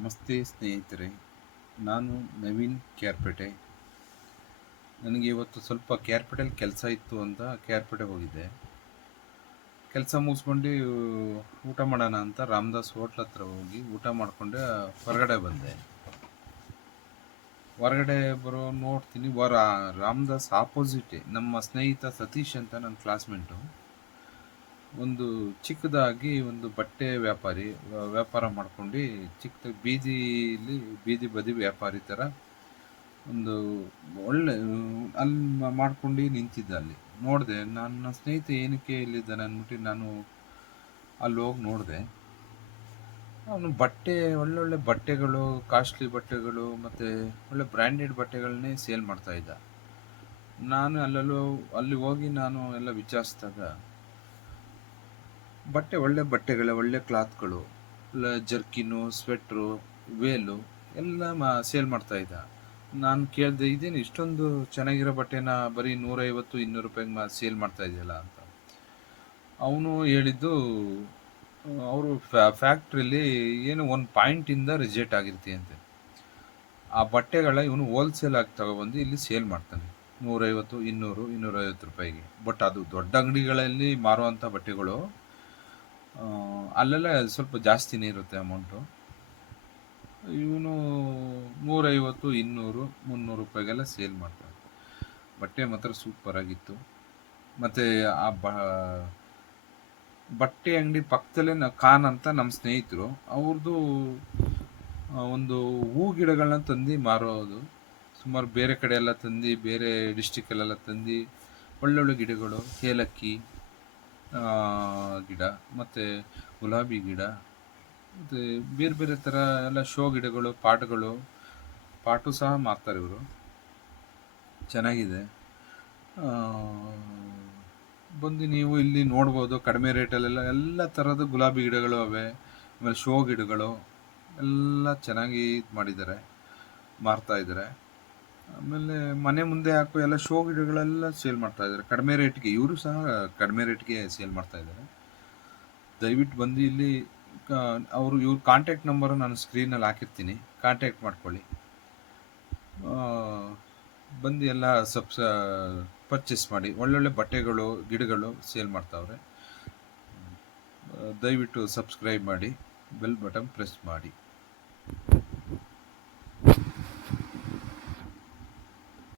ನಮಸ್ತೆ ಸ್ನೇಹಿತರೆ, ನಾನು ನವೀನ್ ಕ್ಯಾರ್ಪೇಟೆ ನನಗೆ ಇವತ್ತು ಸ್ವಲ್ಪ ಕ್ಯಾರ್ಪೇಟೆಲಿ ಕೆಲಸ ಇತ್ತು ಅಂತ ಕ್ಯಾರ್ಪೇಟೆ ಹೋಗಿದ್ದೆ. ಕೆಲಸ ಮುಗಿಸ್ಕೊಂಡು ಊಟ ಮಾಡೋಣ ಅಂತ ರಾಮದಾಸ್ ಹೋಟ್ಲ್ ಹತ್ರ ಹೋಗಿ ಊಟ ಮಾಡಿಕೊಂಡೆ ಹೊರಗಡೆ ಬಂದೆ. ಹೊರಗಡೆ ಬರೋ ನೋಡ್ತೀನಿ ವರ ರಾಮದಾಸ್ ಆಪೋಸಿಟ್ ನಮ್ಮ ಸ್ನೇಹಿತ ಸತೀಶ್ ಅಂತ ನನ್ನ ಕ್ಲಾಸ್ಮೇಟು ಒಂದು ಚಿಕ್ಕದಾಗಿ ಒಂದು ಬಟ್ಟೆ ವ್ಯಾಪಾರಿ ವ್ಯಾಪಾರ ಮಾಡ್ಕೊಂಡು ಚಿಕ್ಕದಾಗಿ ಬೀದಿಲಿ, ಬೀದಿ ಬದಿ ವ್ಯಾಪಾರಿ ಥರ ಒಂದು ಒಳ್ಳೆ, ಅಲ್ಲಿ ಮಾಡ್ಕೊಂಡು ನಿಂತಿದ್ದ ಅಲ್ಲಿ. ನೋಡಿದೆ ನನ್ನ ಸ್ನೇಹಿತ ಏನಕ್ಕೆ ಇಲ್ಲಿದ್ದಾನೆ ಅಂದ್ಬಿಟ್ಟು ನಾನು ಅಲ್ಲಿ ಹೋಗಿ ನೋಡಿದೆ. ಅವನು ಬಟ್ಟೆ, ಒಳ್ಳೊಳ್ಳೆ ಬಟ್ಟೆಗಳು, ಕಾಸ್ಟ್ಲಿ ಬಟ್ಟೆಗಳು ಮತ್ತು ಒಳ್ಳೆ ಬ್ರ್ಯಾಂಡೆಡ್ ಬಟ್ಟೆಗಳನ್ನೇ ಸೇಲ್ ಮಾಡ್ತಾಯಿದ್ದ ನಾನು ಅಲ್ಲಲ್ಲೂ, ಅಲ್ಲಿ ಹೋಗಿ ನಾನು ಎಲ್ಲ ವಿಚಾರಿಸಿದಾಗ ಬಟ್ಟೆ, ಒಳ್ಳೆ ಬಟ್ಟೆಗಳ, ಒಳ್ಳೆ ಕ್ಲಾತ್ಗಳು ಜರ್ಕಿನು ಸ್ವೆಟ್ರು ವೇಲು ಎಲ್ಲ ಮಾ ಸೇಲ್ ಮಾಡ್ತಾ ಇದ್ದ. ನಾನು ಕೇಳಿದೆ, ಇದೇನು ಇಷ್ಟೊಂದು ಚೆನ್ನಾಗಿರೋ ಬಟ್ಟೆನ ಬರೀ ನೂರೈವತ್ತು, ಇನ್ನೂರು ರೂಪಾಯಿಗೆ ಮಾ ಸೇಲ್ ಮಾಡ್ತಾ ಇದೆಯಲ್ಲ ಅಂತ. ಅವನು ಹೇಳಿದ್ದು, ಅವರು ಫ್ಯಾಕ್ಟ್ರಿಲಿ ಏನು ಒಂದು ಪಾಯಿಂಟಿಂದ ರಿಜೆಕ್ಟ್ ಆಗಿರ್ತೀಯಂತೆ ಆ ಬಟ್ಟೆಗಳ ಇವನು ಹೋಲ್ಸೇಲ್ ಆಗಿ ತಗೊಬಂದು ಇಲ್ಲಿ ಸೇಲ್ ಮಾಡ್ತಾನೆ. ನೂರೈವತ್ತು, ಇನ್ನೂರು, ಇನ್ನೂರೈವತ್ತು ರೂಪಾಯಿಗೆ. ಬಟ್ ಅದು ದೊಡ್ಡ ಅಂಗಡಿಗಳಲ್ಲಿ ಮಾರುವಂಥ ಬಟ್ಟೆಗಳು ಅಲ್ಲೆಲ್ಲ ಸ್ವಲ್ಪ ಜಾಸ್ತಿನೇ ಇರುತ್ತೆ ಅಮೌಂಟು ಇವನು ನೂರೈವತ್ತು, ಇನ್ನೂರು, ಮುನ್ನೂರು ರೂಪಾಯಿಗೆಲ್ಲ ಸೇಲ್ ಮಾಡ್ತಾರೆ ಬಟ್ಟೆ ಮಾತ್ರ ಸೂಪರಾಗಿತ್ತು ಮತ್ತು ಆ ಬ, ಬಟ್ಟೆ ಅಂಗಡಿ ಪಕ್ಕದಲ್ಲೇ ನ, ಖಾನ್ ಅಂತ ನಮ್ಮ ಸ್ನೇಹಿತರು ಅವ್ರದ್ದು ಒಂದು ಹೂ ಗಿಡಗಳನ್ನ ತಂದು ಮಾರೋದು. ಸುಮಾರು ಬೇರೆ ಕಡೆ ಎಲ್ಲ ತಂದು, ಬೇರೆ ಡಿಸ್ಟಿಕ್ಕಲ್ಲೆಲ್ಲ ತಂದು, ಒಳ್ಳೊಳ್ಳೆ ಗಿಡಗಳು, ಏಲಕ್ಕಿ ಗಿಡ, ಮತ್ತು ಗುಲಾಬಿ ಗಿಡ, ಮತ್ತು ಬೇರೆ ಬೇರೆ ಥರ ಎಲ್ಲ ಶೋ ಗಿಡಗಳು, ಪಾಟ್ಗಳು, ಪಾಟು ಸಹ ಮಾರ್ತಾರೆ ಇವರು. ಚೆನ್ನಾಗಿದೆ. ಬಂದು ನೀವು ಇಲ್ಲಿ ನೋಡ್ಬೋದು, ಕಡಿಮೆ ರೇಟಲ್ಲೆಲ್ಲ ಎಲ್ಲ ಥರದ ಗುಲಾಬಿ ಗಿಡಗಳು ಅವೆ. ಆಮೇಲೆ ಶೋ ಗಿಡಗಳು ಎಲ್ಲ ಚೆನ್ನಾಗಿ ಇದು ಮಾಡಿದ್ದಾರೆ, ಮಾರ್ತಾ ಇದ್ದಾರೆ. ಆಮೇಲೆ ಮನೆ ಮುಂದೆ ಹಾಕೋ ಎಲ್ಲ ಶೋ ಗಿಡಗಳೆಲ್ಲ ಸೇಲ್ ಮಾಡ್ತಾ ಇದ್ದಾರೆ. ಕಡಿಮೆ ರೇಟ್ಗೆ ಇವರು ಸಹ ಕಡಿಮೆ ರೇಟ್ಗೆ ಸೇಲ್ ಮಾಡ್ತಾ ಇದ್ದಾರೆ. ದಯವಿಟ್ಟು ಬಂದು ಇಲ್ಲಿ ಅವರು, ಇವ್ರ ಕಾಂಟ್ಯಾಕ್ಟ್ ನಂಬರು ನಾನು ಸ್ಕ್ರೀನಲ್ಲಿ ಹಾಕಿರ್ತೀನಿ. ಕಾಂಟ್ಯಾಕ್ಟ್ ಮಾಡ್ಕೊಳ್ಳಿ. ಬಂದು ಎಲ್ಲ ಸಬ್ಸ ಪರ್ಚೇಸ್ ಮಾಡಿ. ಒಳ್ಳೊಳ್ಳೆ ಬಟ್ಟೆಗಳು, ಗಿಡಗಳು ಸೇಲ್ ಮಾಡ್ತಾವ್ರೆ. ದಯವಿಟ್ಟು ಸಬ್ಸ್ಕ್ರೈಬ್ ಮಾಡಿ. ಬೆಲ್ ಬಟನ್ ಪ್ರೆಸ್ ಮಾಡಿ.